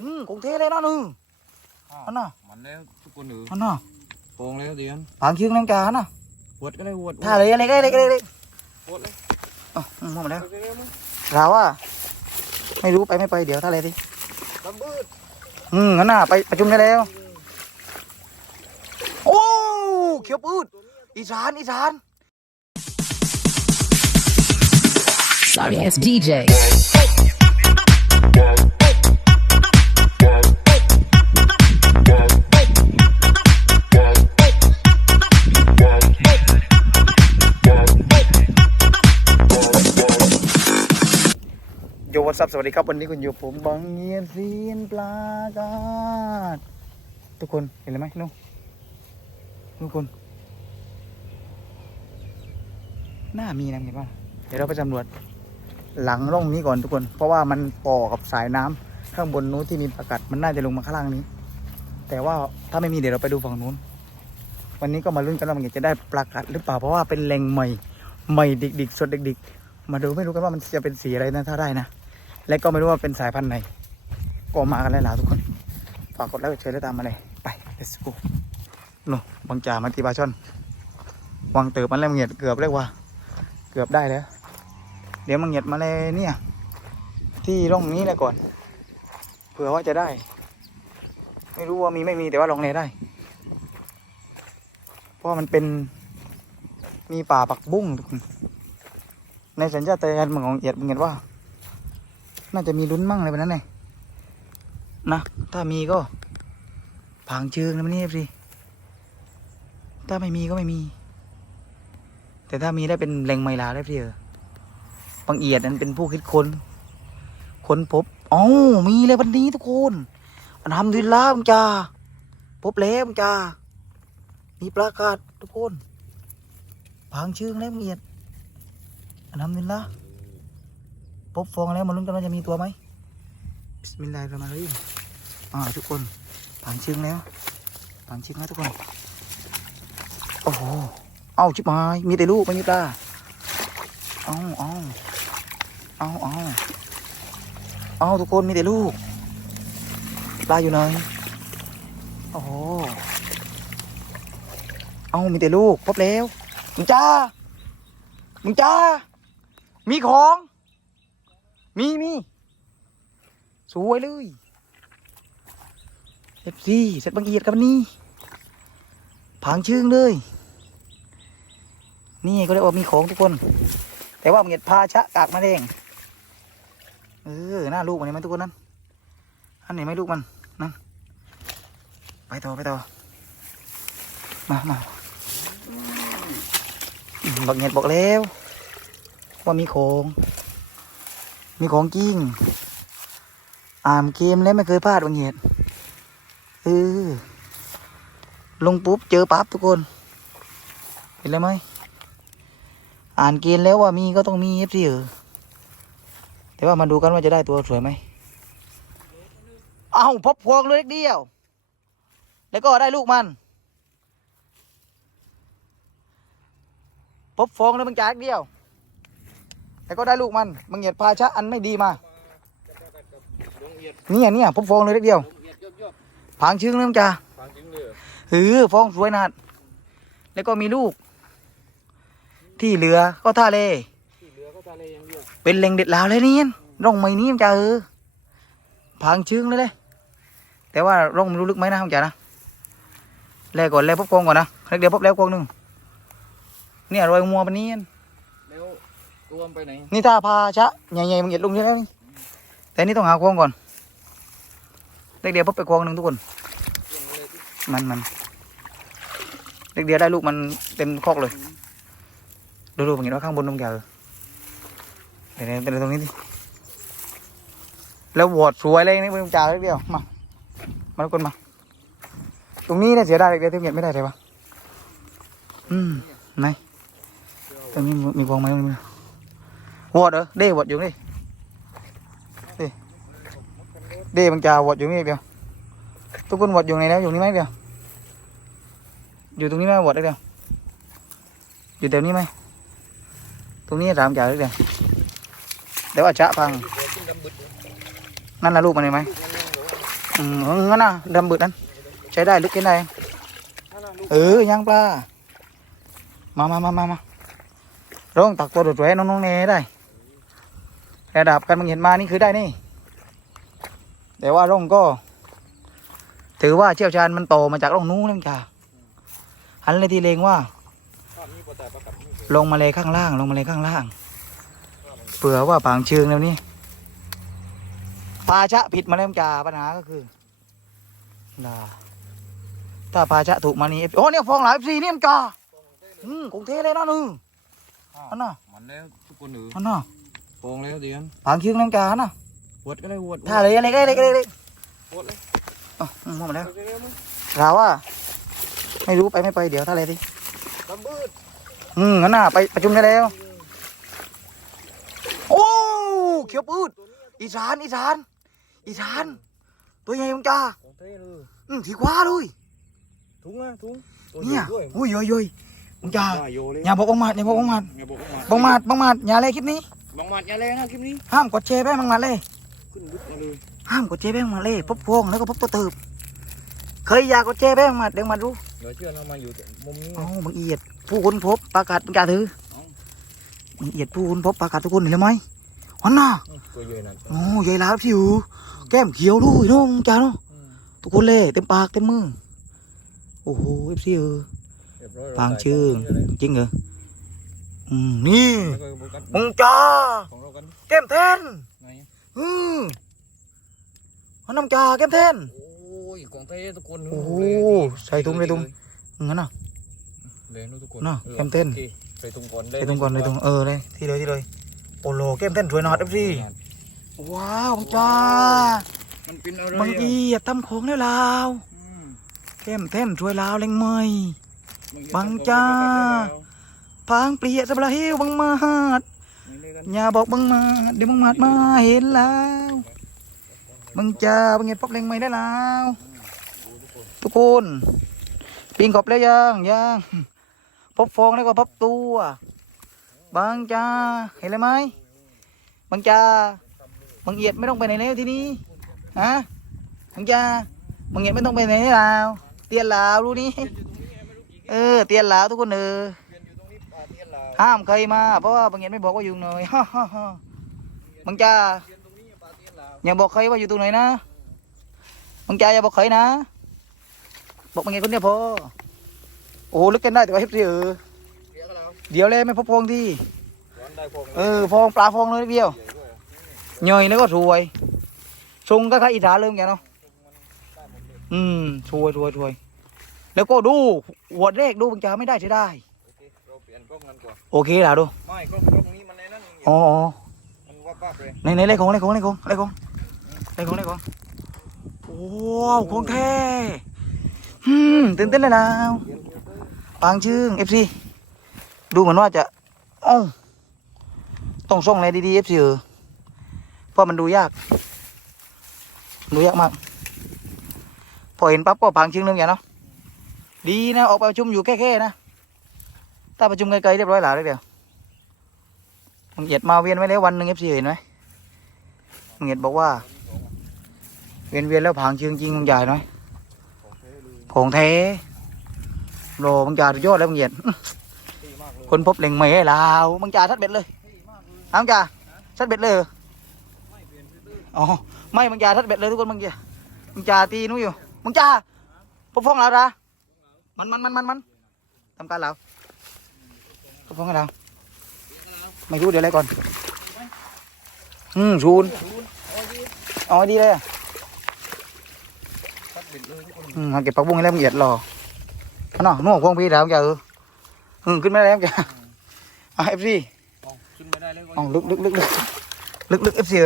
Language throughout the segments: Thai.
อืมคงเทเลยนะนึงอันน่ะมันแล้วทุกคนหรืออันน่ะโปองแล้วเดียนผางคิงน้ำกาอันน่ะวดก็ได้วดท่าเลยอะไรก็ได้เลยเลยวดเลยอ๋ออืมหมดแล้วเร็วๆมั้งเราว่าไม่รู้ไปไม่ไปเดี๋ยวท่าเลยดิลำบืดอืมงั้นน่ะไปประชุมได้แล้ว โอ้เขียวปืดอีสานอีสาน Sorry ass DJ. โยวัสับสวัสดีครับวันนี้คุณอยู่ผมบังเงียนเซียนปลากาดทุกคนเห็นเลยไหมนู่นทุกคน หน้ามีนะเห็นป่ะเดี๋ยวเราไปสำรวจหลังร่องนี้ก่อนทุกคน เพราะว่ามันต่อกับสายน้ำข้างบนนู้นที่มีประกาศมันน่าจะลงมาข้างล่างนี้ แต่ว่าถ้าไม่มีเดี๋ยวเราไปดูฝั่งนู้น วันนี้ก็มาลุ้นกันว่ามันจะได้ประกาศหรือเปล่าเพราะว่าเป็นแหล่งใหม่ใหม่ดิกๆสดดิกๆมาดูไม่รู้กันว่ามันจะเป็นสีอะไรนะถ้าได้นะ และก็ไม่รู้ว่าเป็นสายพันธุ์ไหน ก็มากันแล้วล่ะทุกคน ฝากกดไลค์กดแชร์แล้วตามมาเลย ไป let's go โน่บางจ่ามันตีปลาช่อน วางเติบมันแล้วมังเหยียดเกือบเรียกว่า เกือบได้แล้ว เดี๋ยวมังเหยียดมาเลยเนี่ย ที่ร่องนี้แหละก่อน เผื่อว่าจะได้ ไม่รู้ว่ามีไม่มีแต่ว่าลองเลยได้ เพราะมันเป็นมีป่าปักบุ้งทุกคนในสัญชาตญาณของเอียดมังเหยียดว่า น่าจะมีลุ้นมั่งอะไรแบบนั้นเลยนะถ้ามีก็ผางเชิงนะมันนี่สิถ้าไม่มีก็ไม่มี แต่ถ้ามีได้เป็นแหล่งไมลาได้พี่เออบางเอียดนั้นเป็นผู้คิดค้นค้นพบอ๋อมีเลยวันนี้ทุกคนอันทำดีแล้วมึงจ้าพบแล้วมึงจ้ามีประกาศทุกคนผางเชิงแล้วมึงเอียดอันทำดีแล้ว พบฟองแล้วมาลุ้นกันว่าจะมีตัวไหมบิสมิลลาฮิรเราะห์มานิรเราะฮีมอ่าทุกคนผังชึงแล้วผังชึงแล้วทุกคน โอ้โห เอาชิบหาย มีแต่ลูกไม่มีปลา เอาเอาเอาเอาเอาทุกคนมีแต่ลูก ปลาอยู่ไหน โอ้โห เอามีแต่ลูกพบแล้ว มึงจ้า มึงจ้า มีของ มีมีสวยเลยเซ็ตซี่เซ็ตบังเอียดกับนี่ผางชึงเลย นี่ก็เรียกว่ามีของทุกคน แต่ว่าบังเอียดพาชะกากมาแดงเออหน้าลูกมันเห็นไหมทุกคนนั้นอันไหนไหมลูกมันนั่นไปต่อไปต่อมามาบังเอียดบอกแล้ว ว่ามีของ มีของจริง อ่านเกมแล้วไม่เคยพลาดบางเหตุเออลงปุ๊บเจอปั๊บทุกคน เห็นแล้วไหม อ่านเกณฑ์แล้วว่ามีก็ต้องมีเอฟซีเออแต่ว่ามาดูกันว่าจะได้ตัวสวยไหม เอาพบพวงเล็กเดียว แล้วก็ได้ลูกมัน พบฟองเลยมึงจ่ายเดียว แล้วก็ได้ลูกมันมึงเหยียดพาชะอันไม่ดีมาดวงเอียดเนี่ยเนี่ยพบฟองเลยเล็กเดียวดวงเอียดยอบผางชึ้งเลยมึงจ้าๆฟังจริงเลยเออฟองสวยนาดแล้วก็มีลูก ที่เหลือก็ท่าเลที่เหลือก็ทะเลอย่างเดียวเป็นเล็งเด็ดลาวเลยเนี่ยร่องไม่นี้มึงจ้าเออผางชึ้งเลยเลยแต่ว่าร่องไม่รู้ลึกไหมนะมึงจ้านะแลก่อนแลพบกองก่อนนะเล็กเดียวพบแล้วกองหนึ่งเนี่ยรอยมัวปะเนี้แล้ว รวมไปไหนนี่ถ้าพาชะใหญ่ๆมึงเหยียดลงนี่แล้วนี่แต่นี่ต้องหาควงก่อนเล็กเดียวพบไปควงหนึ่งทุกคน มันมันเล็กเดียวได้ลูกมันเต็มคอกเลยดูดูผมเห็นว่าข้างบนตรงแกเออเดี๋ยวเดี๋ยวตรงนี้ดิแล้ววอดสวยเลยนี่เป็นจ่าเล็กเดียวมามาทุกคนมา ตรงนี้เนี่ยเสียดายเล็กเดียวที่เก็บไม่ได้เลยปะอืมไหนตรงนี้มีมีกองไหมไม่มี วอดเหรอเด้วอดอยู่นี่เด้เด้บางจ่าวอดอยู่นี่เดียวทุกคนวอดอยู่ไหนแล้วอยู่นี่ไหมเดียวอยู่ตรงนี้ไหมวอดได้เดียวอยู่แถวนี้ไหมตรงนี้ถามจ่าเดียวเดี๋ยวว่าจะพังนั่นละลูกมันเห็นไหมอืมงั้นนะดำบึดนั้น ใช้ได้ลึกแค่ไหนเออย่างปลามามามามามาร้องตักตัวดุดแหวนน้องๆเนได้ ระดับกันมึงเห็นมานี่คือได้นี่ แต่ว่าร่องก็ ถือว่าเชี่ยวชาญมันโตมาจากร่องนู้นนั่นจ้าหันเลยทีเลงว่าภาพนี้ปแต่ประกับนี่เลยลงมาเลยข้างล่าง ลงมาเลยข้างล่างเผื่อว่าปางเชิงแล้วนี่พาชะผิดมาแล้วจ้าปัญหาก็คือน่าถ้าพาชะถูกมานี่โอ้เนี่ยฟองหลายสีนี่มันจ้าอืมคงเทเลยนะนึงอันน่ะมันแล้วทุกคนหรืออันน่ะ โปงแล้วเดียนปางเชิงแล้วจ้าอันน่ะหวดก็ได้หวดถ้าเลยอะไรก็เลยก็เลยหวดเลยอ๋ออืมหมดแล้วเร็วๆมั้งเราว่าไม่รู้ไปไม่ไปเดี๋ยวถ้าอะไรดิตำบืดอืมงั้นน่ะไปประชุมได้แล้ว โอ้เขียวปืดอีสานอีสานอีสานตัวใหญ่มึงจ้าของเท่เลยอืมถีกว่าเลยถุงอะถุงตัวเนี่ยด้วยอุ้ยโยยโยยมึงจ้าว่าโยเลยอย่าบอกบังหมัดอย่าบอกบังหมัดอย่าบอกบังหมัดบังหมัดอย่าเลยคลิปนี้ บังหมัดอย่าแรงนะคลิปนี้ห้ามกดแชร์แป้งบังหมัดเลย ขึ้นลึกมาเลยห้ามกดแชร์แป้งบังหมัดเลยพบพวงแล้วก็พบตัวเติบเคยอยากกดแชร์แป้งบังหมัดเดี๋ยวมาดูเดี๋ยวเชื่อเรามาอยู่มุมนี้เอ้าบังเอียดผู้คนพบประกาศบังกาถือเอ้าบังเอียดผู้คนพบประกาศทุกคนเห็นไหมวันน่ะตัวใหญ่นั่นโอ้ยายลาวผิวแก้มเขียวด้วยน้องจ้าเนาะทุกคนเลยเต็มปากเต็มมือโอ้โหเอฟซีเออเรียบร้อยฟางชื่อจริงเหรอ อืมนี่แล้วก็โฟกัสมึงจ้าของเรากันแก้มแทนไหนอืมเอาน้ำจ้าแก้มแทนโอ้ยของเท่ทุกคนโอ้โหใส่ถุงใส่ถุงงั้นน่ะเลยนู่นทุกคนน่ะออแคมเต้นโอคใส่ถุงก่อนใส่ตรงก่อนใส่ตรงเออเลยที่เลยที่เลยโอโลแก้มแทนถวยนอดเอฟซีว้าวมึงจ้ามันเป็นอะไรบางอีอย่าทำของแล้วลาวอืมแก้มแทนถวยลาวเล็งไม่บางทีบังจ้า พางเปลี่ยสบลาเฮวบังมาดไม่ได้กันอย่าบอกบังมาเดี๋ยวบังมาดมาเห็นแล้วบังจ้าบังเห็นพกเล็งไม่ได้แล้วทุกคนปิงกบแล้วยังยังพบฟองแล้วก็พบตัวบังจ้าเห็นเลยไหมบังจ้าบังเอียดไม่ต้องไปไหนแล้วที่นี้ฮะบังจ้าบังเอียดไม่ต้องไปไหนแล้วเตียนลาวรู้นี่เออเตียนลาวทุกคนเออ ห้ามใครมา เพราะว่าบางเงียนไม่บอกว่าอยู่ไหนฮ่าฮ่าฮ่าบังจ้าเรียนตรงนี้ป่าเทียนลาวอย่าบอกใครว่าอยู่ตรงไหนนะบังจ้าอย่าบอกใครนะ บอกบางเงียนคนเดียวพอโอ้โหลึกกันได้แต่ว่าเฮ็ดเสือเรียนกับเราเดี๋ยวเลยไม่พบพองที่สอนได้พงเออพองปลาพองเลยเดียวใหญ่ด้วยอะย่อยแล้วก็สวยทรงก็คล้ายอีสานเลยเหมือนกันเนาะได้หมดเลยอืมสวยสวยสวยแล้วก็ดูหัวแรกดูบังจ้าไม่ได้ใช่ได้ กล้องกันก่อนโอเคล่ะดูไม่กล้องกล้องนี้มันในนั้นอ๋ออ๋อมันว่าป้าเลยในในเลขของเลขของเลขของเลขของเลขของเลขของว้าวของแท้อืมตื่นเต้นเลยนะเรียนเรียนไปปางชื่งเอฟซีดูเหมือนว่าจะเอ้าต้องส่งอะไรดีๆเอฟซีเออเพราะมันดูยากดูยากมากพอเห็นปั๊บก็ปางชื่งเรื่องอย่างเนาะดีนะออกไปประชุมอยู่แค่ๆนะ ถ้าประชุมไกลๆเรียบร้อยแล้วเดียวมึงเหยียดมาเวียนไว้แล้ววันหนึ่งเอฟซีเห็นไหมมึงเหยียดบอกว่า เวียนเวียนแล้วผางเชิงจริงมึงใหญ่หน่อยของเท่เลยของแท้โลมึงจ่าสุดยอดแล้วมึงเหยียดคนพบเล็งเมย์ลาวมึงจ่าทัดเบ็ดเลยดีมากเลยอ้าวมึงจ่าทัดเบ็ดเลยเหรออ๋อไม่มึงจ่าทัดเบ็ดเลยทุกคนมึงจ่ามึงจ่าตีนู้นอยู่มึงจ่าพบฟ้องแล้วนะมันมันมันมันมันทำการแล้ว พบฟ้องกันแล้วไม่รู้เดี๋ยวอะไรก่อน อืมชูนอ๋อดีเลยอะอืมเอาเก็บปักบุ้งให้แล้วมึงเหยียดรอเนาะนุ่งพวงพี่แล้วจ่าเอออืมขึ้นไมาแล้วมึงจ่าอะเอฟซีอาขึ้นไม่ได้เลยอ๋อลึกลึกลึกลึกลึกลึกเอฟซี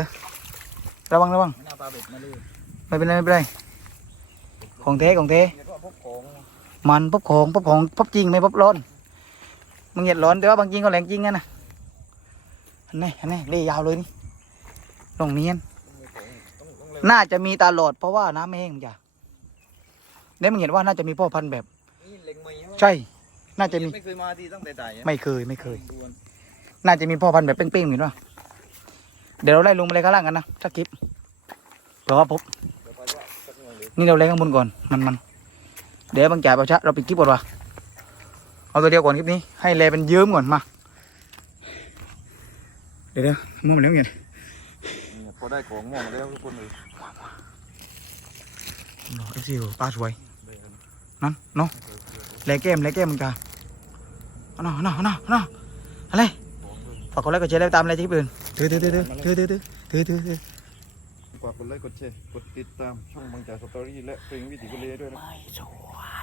ระวังระวังไม่เป็นไรไม่เป็นไรของเทของเท่มันพบของพบของพบจริงไม่พบร้อน มึงเหยียดร้อนแต่ว่าบางจริงก็แรงจริงไงนะอันนี้อันนี้เล่ยาวเลยนี่ตรงเนียนต้องต้องเร็วน่าจะมีตลอดเพราะว่าน้ำไม่แห้งจ้ะเนี่ยมึงเห็นว่าน่าจะมีพ่อพันธุ์แบบนี่เล็งไหมใช่ น่าจะมี ไม่เคยมาที่ตั้งแต่ตายอะไม่เคยไม่เคยดูกันน่าจะมีพ่อพันธุ์แบบเป้งๆเห็นป่ะเดี๋ยวเราไล่ลงมาเลยข้างล่างกันนะสักคลิปเพราะว่าพบเดี๋ยวไปว่าสักนิดนี่เราแรงข้างบนก่อนมันมันเดี๋ยวบางจ่ายประชะเราปิดคลิปก่อนวะ เอาตัวเดียวก่อนคลิปนี้ให้แลเป็นเยิ้มก่อนมา เดี๋ยวเดี๋ยวมั่วมาแล้วไงเนี่ยพอได้ของมองแล้วทุกคนเลยเอฟซีปลาสวยนั่นเนาะแลแก้มแลแก้มมึงตาเอาหน่าเอาหน่าเอาหน่าเอาหน่าอะไรฝากกดไลค์กดแชร์แล้วตามอะไรที่อื่นถือถือถือถือถือถือถือถือถือฝากกดไลค์กดแชร์กดติดตามช่องบางจากสตอรี่และเพลงวิถีกุเลด้วยนะไม่สวย